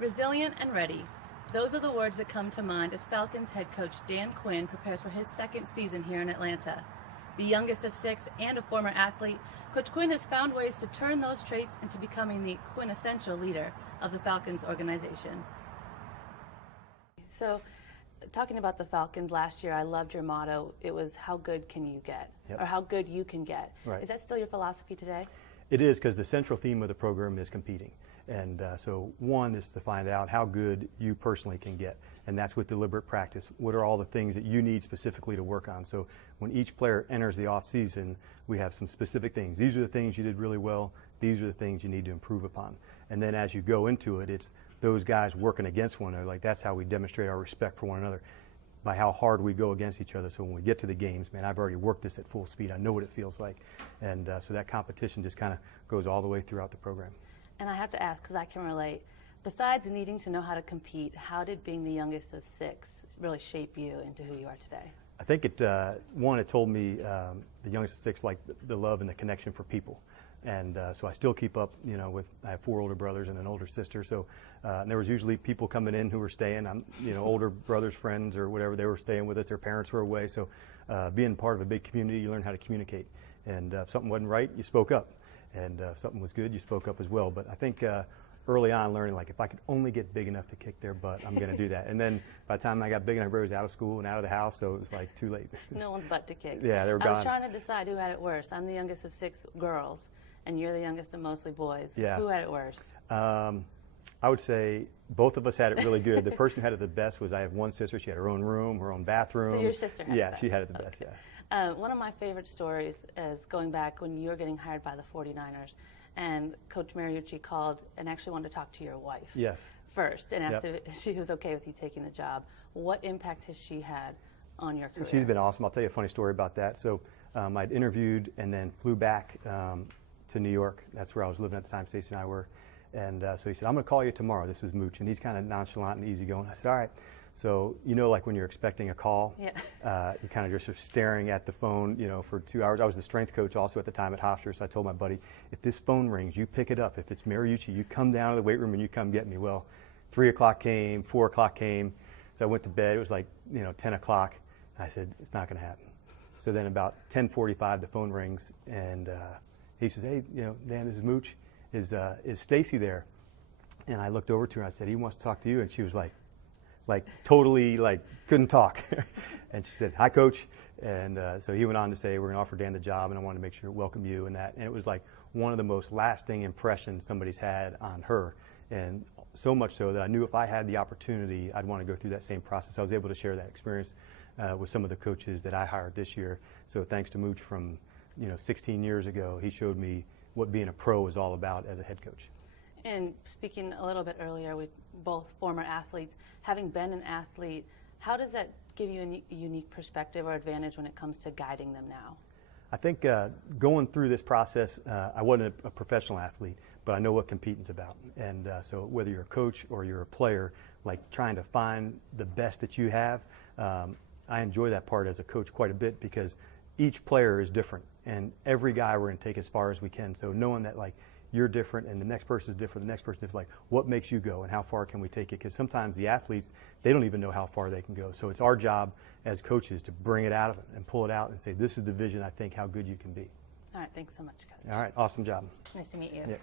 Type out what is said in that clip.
Resilient and ready. Those are the words that come to mind as Falcons head coach Dan Quinn prepares for his second season here in Atlanta. The youngest of six and a former athlete, Coach Quinn has found ways to turn those traits into becoming the quintessential leader of the Falcons organization. So, talking about the Falcons last year, I loved your motto. It was, how good can you get? Yep. Or how good you can get. Right. Is that still your philosophy today? It is, because the central theme of the program is competing. And so one is to find out how good you personally can get. And that's with deliberate practice. What are all the things that you need specifically to work on? So when each player enters the off season, we have some specific things. These are the things you did really well. These are the things you need to improve upon. And then as you go into it, it's those guys working against one another. Like, that's how we demonstrate our respect for one another, by how hard we go against each other. So when we get to the games, man, I've already worked this at full speed. I know what it feels like. And so that competition just kind of goes all the way throughout the program. And I have to ask, because I can relate, besides needing to know how to compete, how did being the youngest of six really shape you into who you are today? I think it told me, the youngest of six, like the love and the connection for people. And so I still keep up, I have 4 older brothers and an older sister. So and there was usually people coming in who were staying. Older brothers, friends, or whatever, they were staying with us. Their parents were away. So being part of a big community, you learn how to communicate. And if something wasn't right, you spoke up. And if something was good, you spoke up as well. But I think early on learning, like, if I could only get big enough to kick their butt, I'm going to do that. And then by the time I got big enough, I was out of school and out of the house, so it was like too late. No one's butt to kick. Yeah, they were gone. I was trying to decide who had it worse. I'm the youngest of 6 girls, and you're the youngest of mostly boys. Yeah. Who had it worse? I would say both of us had it really good. The person who had it the best was, I have one sister. She had her own room, her own bathroom. So your sister had it Yeah, best. she had it the best, Okay. yeah. One of my favorite stories is going back when you were getting hired by the 49ers, and Coach Mariucci called and actually wanted to talk to your wife Yes. first and asked Yep. if she was okay with you taking the job. What impact has she had on your career? She's been awesome. I'll tell you a funny story about that. So I'd interviewed and then flew back to New York. That's where I was living at the time, Stacey and I were. And so he said, I'm going to call you tomorrow. This was Mooch. And he's kind of nonchalant and easygoing. I said, all right. So, like when you're expecting a call, Yeah. you kind of just are staring at the phone, for 2 hours. I was the strength coach also at the time at Hofstra, so I told my buddy, if this phone rings, you pick it up. If it's Mariucci, you come down to the weight room and you come get me. Well, 3 o'clock came, 4 o'clock came, so I went to bed. It was like, 10 o'clock. I said, it's not going to happen. So then about 10:45, the phone rings, and he says, hey, Dan, this is Mooch. Is Stacey there? And I looked over to her, and I said, he wants to talk to you. And she was like totally couldn't talk. And she said, hi, Coach. And so he went on to say, we're going to offer Dan the job, and I want to make sure to welcome you and that. And it was like one of the most lasting impressions somebody's had on her. And so much so that I knew if I had the opportunity, I'd want to go through that same process. I was able to share that experience with some of the coaches that I hired this year. So thanks to Mooch from 16 years ago, he showed me what being a pro is all about as a head coach. And speaking a little bit earlier, with both former athletes, having been an athlete, how does that give you a unique perspective or advantage when it comes to guiding them now? I think going through this process, I wasn't a professional athlete, but I know what competing's about. And so whether you're a coach or you're a player, trying to find the best that you have, I enjoy that part as a coach quite a bit, because each player is different, and every guy we're going to take as far as we can. So knowing that you're different and the next person is different, the next person is what makes you go and how far can we take it? Because sometimes the athletes, they don't even know how far they can go. So it's our job as coaches to bring it out of it and pull it out and say, this is the vision, I think, how good you can be. All right, thanks so much, Coach. All right, awesome job. Nice to meet you. Yeah.